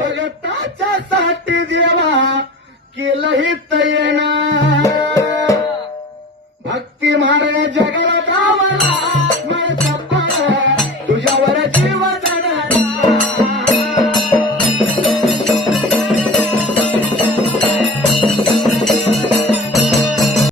भगताच्या साठी देवा केलं हित महाराज जगाला का